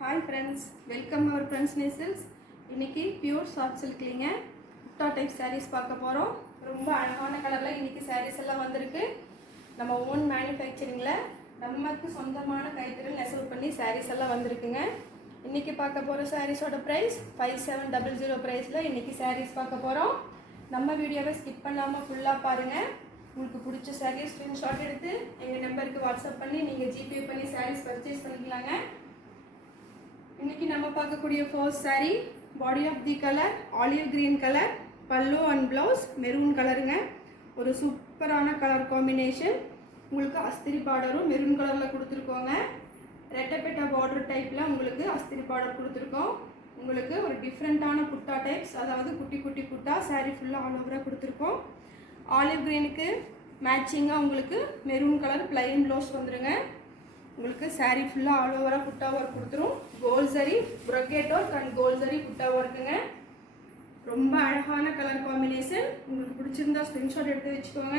Hi friends, welcome our friends Nessels. இன்னைக்கு pure soft சில்க்லிங்க புட்டா type sarees பார்க்க போறோம். ரொம்ப அழகான கலர்ல இன்னைக்கு sarees எல்லாம் வந்திருக்கு. நம்ம ஓன் மேனுஃபேக்சரிங்ல நமக்கு சொந்தமான கைத்தறியில் நெசவு பண்ணி sarees எல்லாம் வந்திருக்குங்க. இன்னைக்கு பார்க்க போற sarees ஓட பிரைஸ் 5700 பிரைஸ்ல இன்னைக்கு sarees பார்க்க போறோம். நம்ம வீடியோவை ஸ்கிப் பண்ணாம ஃபுல்லா பாருங்க. உங்களுக்கு பிடிச்ச sarees ஸ்கிரீன்ஷாட் எடுத்து எங்க நம்பருக்கு வாட்ஸ்அப் பண்ணி நீங்க ஜிபே பண்ணி sarees பர்ச்சேஸ் பண்ணிக்கலாங்க. இன்னைக்கு நம்ம பார்க்கக்கூடிய first saree body of the colour olive green colour, pallu and blouse maroon கலருங்க. ஒரு சூப்பரான கலர் காம்பினேஷன். உங்களுக்கு அஸ்திரி பார்டரும் மெரூன் கலரில் கொடுத்துருக்கோங்க. ரெட்டப்பெட்டா பார்டர் டைப்பில் உங்களுக்கு அஸ்திரி பார்டர் கொடுத்துருக்கோம். உங்களுக்கு ஒரு டிஃப்ரெண்ட்டான புட்டா டைப்ஸ், அதாவது குட்டி குட்டி புட்டா saree ஃபுல்லாக ஆல் ஓவராக கொடுத்துருக்கோம். ஆலிவ் கிரீனுக்கு மேட்சிங்காக உங்களுக்கு மெரூன் கலர் பிளைன் ப்ளவுஸ் வந்துடுங்க. உங்களுக்கு saree ஃபுல்லாக ஆல் ஓவராக புட்டா ஒர்க் கொடுத்துரும். Gold zari brocade work and gold zari butta ஒர்க்குங்க. ரொம்ப அழகான கலர் காம்பினேஷன். உங்களுக்கு பிடிச்சிருந்தா ஸ்க்ரீன்ஷாட் எடுத்து வச்சுக்கோங்க.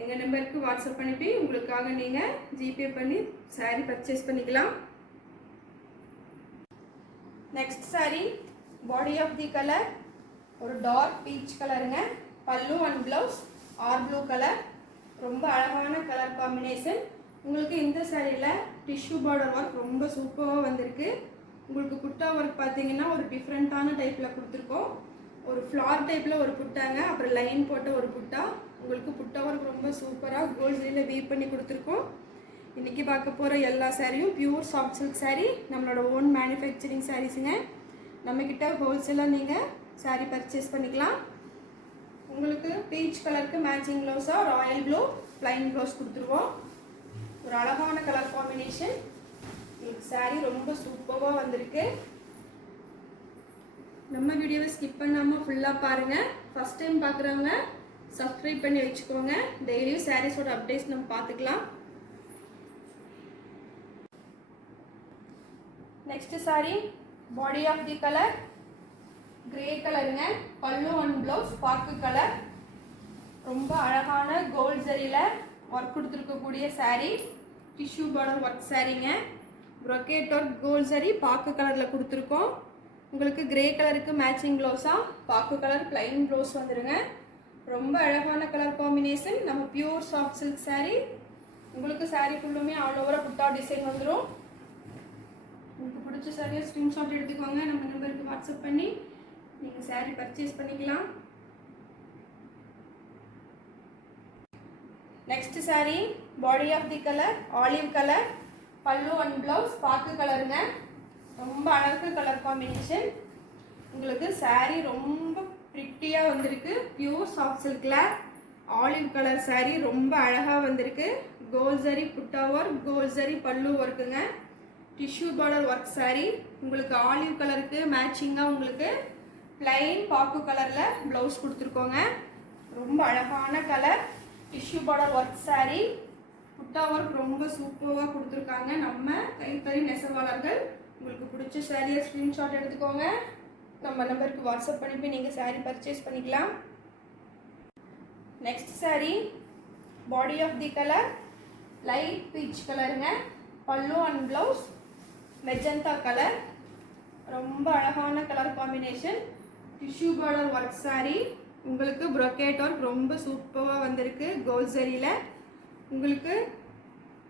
எங்கள் நம்பருக்கு வாட்ஸ்அப் அனுப்பி உங்களுக்காக நீங்கள் ஜிபே பண்ணி saree பர்ச்சேஸ் பண்ணிக்கலாம். Next saree body of the colour ஒரு டார்க் பீச் கலருங்க. Pallu and blouse are blue colour. ரொம்ப அழகான கலர் காம்பினேஷன். உங்களுக்கு இந்த சாரியில் டிஷ்யூ பார்டர் ஒர்க் ரொம்ப சூப்பராக வந்திருக்கு. உங்களுக்கு புட்டா ஒர்க் பார்த்தீங்கன்னா ஒரு டிஃப்ரெண்ட்டான டைப்பில் கொடுத்துருக்கோம். ஒரு ஃப்ளார் டைப்பில் ஒரு புட்டாங்க, அப்புறம் லைன் போட்ட ஒரு புட்டா. உங்களுக்கு புட்டா ஒர்க் ரொம்ப சூப்பராக கோல்ட் ஜரியில் வீவ் பண்ணி கொடுத்துருக்கோம். இன்றைக்கி பார்க்க போகிற எல்லா சாரியும் பியூர் சாஃப்ட் சில்க் சாரீ, நம்மளோட ஓன் மேனுஃபேக்சரிங் சாரீஸுங்க. நம்மக்கிட்ட ஹோல்சேலாக நீங்கள் சாரீ பர்ச்சேஸ் பண்ணிக்கலாம். உங்களுக்கு பீச் கலருக்கு மேட்சிங் ப்ளவுஸாக ராயல் ப்ளூ ப்ளைன் ப்ளவுஸ் கொடுத்துருவோம். ஒரு அழகான கலர் காம்பினேஷன். உங்களுக்கு சாரீ ரொம்ப சூப்பராக வந்திருக்கு. நம்ம வீடியோவை ஸ்கிப் பண்ணாமல் ஃபுல்லாக பாருங்கள். ஃபஸ்ட் டைம் பார்க்குறவங்க சப்ஸ்கிரைப் பண்ணி வச்சுக்கோங்க. டெய்லியும் சாரீஸோட அப்டேட்ஸ் நம்ம பார்த்துக்கலாம். Next sari body of the colour grey கலருங்க. பல்லு அண்ட் ப்ளவுஸ் பாக்கு கலர். ரொம்ப அழகான கோல்ட் ஜரியில் ஒர்க் கொடுத்துருக்கக்கூடிய saree. டிஷ்யூ பார்டர் ஒர்க் சாரீங்க. ப்ரொக்கேட் ஒர்க் கோல்ட் ஜரி பாக்கு கலரில் கொடுத்துருக்கோம். உங்களுக்கு கிரே கலருக்கு மேட்சிங் ப்ளவுஸாக பாக்கு கலர் பிளைன் ப்ளவுஸ் வந்துடுங்க. ரொம்ப அழகான கலர் காம்பினேஷன். நம்ம பியூர் சாஃப்ட் சில்க் saree. உங்களுக்கு saree ஃபுல்லுமே ஆல் ஓவராக புட்டா டிசைன் வந்துடும். உங்களுக்கு பிடிச்ச சாரியை ஸ்க்ரீன்ஷாட் எடுத்துக்கோங்க. நம்ம நம்பருக்கு வாட்ஸ்அப் பண்ணி நீங்கள் saree பர்ச்சேஸ் பண்ணிக்கலாம். Next saree body of the colour olive colour, pallu and blouse பாக்கு கலருங்க. ரொம்ப அழகு கலர் காம்பினேஷன். உங்களுக்கு saree ரொம்ப ப்ரிட்டியாக வந்திருக்கு. பியூர் சாஃப்ட் சில்கில் ஆலிவ் கலர் saree ரொம்ப அழகாக வந்திருக்கு. கோல்ட் ஜரி புட்டா ஒர்க், கோல்ட் ஜரி பல்லு ஒர்க்குங்க. Tissue border work saree. உங்களுக்கு ஆலிவ் கலருக்கு மேட்சிங்காக உங்களுக்கு பிளைன் பாக்கு கலரில் ப்ளவுஸ் கொடுத்துருக்கோங்க. ரொம்ப அழகான colour. Tissue border work saree. புட்டா ஒர்க் ரொம்ப சூப்பராக கொடுத்துருக்காங்க நம்ம கைத்தறி நெசவாளர்கள். உங்களுக்கு பிடிச்ச சாரியை ஸ்க்ரீன்ஷாட் எடுத்துக்கோங்க. நம்ம நம்பருக்கு வாட்ஸ்அப் பண்ணி நீங்கள் saree பர்ச்சேஸ் பண்ணிக்கலாம். Next saree body of the colour light peach கலருங்க. Pallu and blouse magenta colour. ரொம்ப அழகான colour combination. Tissue border work saree. உங்களுக்கு ப்ரொக்கேட் ஒர்க் ரொம்ப சூப்பராக வந்திருக்கு கோல்ட் ஜரியில். உங்களுக்கு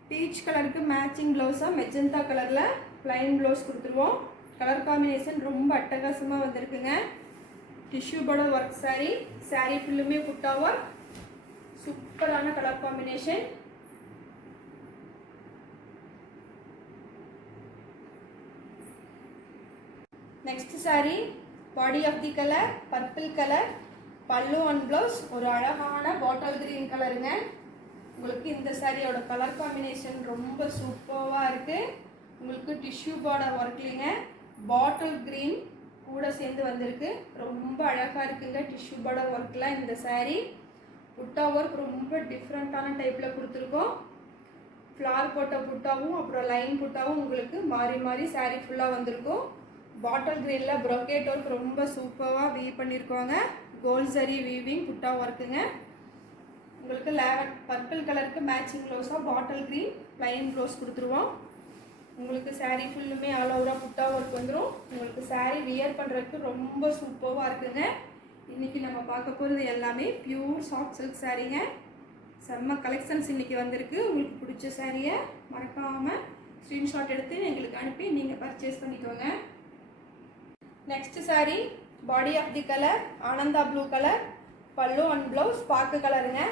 பீச் கலருக்கு மேட்சிங் ப்ளவுஸாக மெஜந்தா கலரில் ப்ளைன் ப்ளவுஸ் கொடுத்துருவோம். கலர் காம்பினேஷன் ரொம்ப அட்டகாசமாக வந்திருக்குங்க. Tissue border work saree. saree ஃபுல்லுமே புட்டா ஒர்க். சூப்பரான colour combination. Next saree body of the colour purple colour, pallu and blouse ஒரு அழகான பாட்டில் கிரீன் கலருங்க. உங்களுக்கு இந்த சாரியோட கலர் காம்பினேஷன் ரொம்ப சூப்பராக இருக்குது. உங்களுக்கு டிஷ்யூ பார்டர் ஒர்க்லிங்க பாட்டில் கிரீன் கூட சேர்ந்து வந்திருக்கு. ரொம்ப அழகாக இருக்குங்க டிஷ்யூ பார்டர் ஒர்க்கில் இந்த saree. புட்டா ஒர்க் ரொம்ப டிஃப்ரெண்ட்டான டைப்பில் கொடுத்துருக்கோம். ஃப்ளார் போட்ட புட்டாவும் அப்புறம் லைன் புட்டாவும் உங்களுக்கு மாறி மாறி saree ஃபுல்லாக வந்திருக்கும். பாட்டில் கிரீனில் ப்ரொக்கேட் ஒர்க் ரொம்ப சூப்பராக வீவ் பண்ணியிருக்கோங்க. கோல்ட் ஜரி வீவிங் புட்டா ஒர்க்குங்க. உங்களுக்கு பர்பிள் கலருக்கு மேட்சிங் ப்ளவுஸாக பாட்டில் கிரீன் ப்ளைன் ப்ளவுஸ் கொடுத்துருவோம். உங்களுக்கு saree ஃபுல்லுமே ஆல் ஓவராக வந்துடும். உங்களுக்கு saree வியர் பண்ணுறதுக்கு ரொம்ப சூப்பராக இருக்குங்க. இன்றைக்கி நம்ம பார்க்க போகிறது எல்லாமே பியூர் சாஃப்ட் சில்க் சாரீங்க. செம்ம கலெக்ஷன்ஸ் இன்றைக்கி வந்திருக்கு. உங்களுக்கு பிடிச்ச சாரியை மறக்காமல் ஸ்க்ரீன்ஷாட் எடுத்து எங்களுக்கு அனுப்பி நீங்கள் பர்ச்சேஸ் பண்ணிக்கோங்க. Next sari body of the colour Ananda blue colour, pallu and blouse பாக்கு கலருங்க.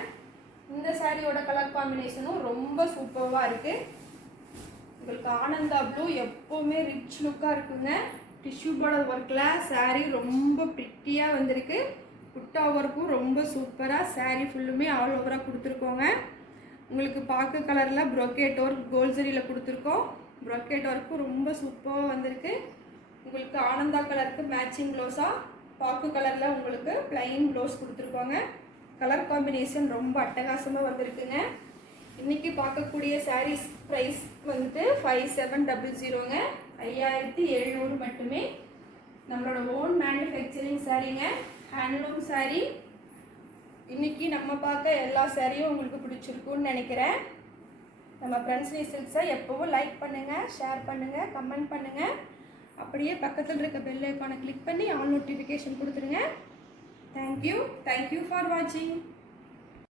இந்த சாரியோட கலர் காம்பினேஷனும் ரொம்ப சூப்பராக இருக்குது. உங்களுக்கு ஆனந்தா ப்ளூ எப்போவுமே ரிச் லுக்காக இருக்குங்க. டிஷ்யூ பார்டர் ஒர்க்கில் சாரீ ரொம்ப ப்ரிட்டியாக வந்திருக்கு. புட்டா ஒர்க்கும் ரொம்ப சூப்பராக சாரீ ஃபுல்லுமே ஆல் ஓவராக கொடுத்துருக்கோங்க. உங்களுக்கு பாக்கு கலரில் ப்ரொக்கேட் ஒர்க் கோல்சரியில் கொடுத்துருக்கோம். ப்ரொக்கேட் ஒர்க்கும் ரொம்ப சூப்பராக வந்திருக்கு. உங்களுக்கு ஆனந்தா கலருக்கு மேட்சிங் ப்ளவுஸாக பாக்கு கலரில் உங்களுக்கு ப்ளைன் ப்ளவுஸ் கொடுத்துருக்கோங்க. கலர் காம்பினேஷன் ரொம்ப அட்டகாசமாக வந்திருக்குங்க. இன்றைக்கி பார்க்கக்கூடிய சாரீஸ் ப்ரைஸ் வந்துட்டு 5700ங்க, 5700 மட்டுமே. நம்மளோட ஓன் மேனுஃபேக்சரிங் சாரீங்க, ஹேண்ட்லூம் சாரீ. இன்றைக்கி நம்ம பார்க்க எல்லா சாரியும் உங்களுக்கு பிடிச்சிருக்குன்னு நினைக்கிறேன். நம்ம பிரின்ஸ்லி சில்க்ஸை எப்போவும் லைக் பண்ணுங்கள், ஷேர் பண்ணுங்கள், கமெண்ட் பண்ணுங்கள். அப்படியே பக்கத்தில் இருக்க பெல் ஐகானை கிளிக் பண்ணி ஆல் நோட்டிஃபிகேஷன் கொடுத்துருங்க. தேங்க்யூ ஃபார் வாட்சிங்.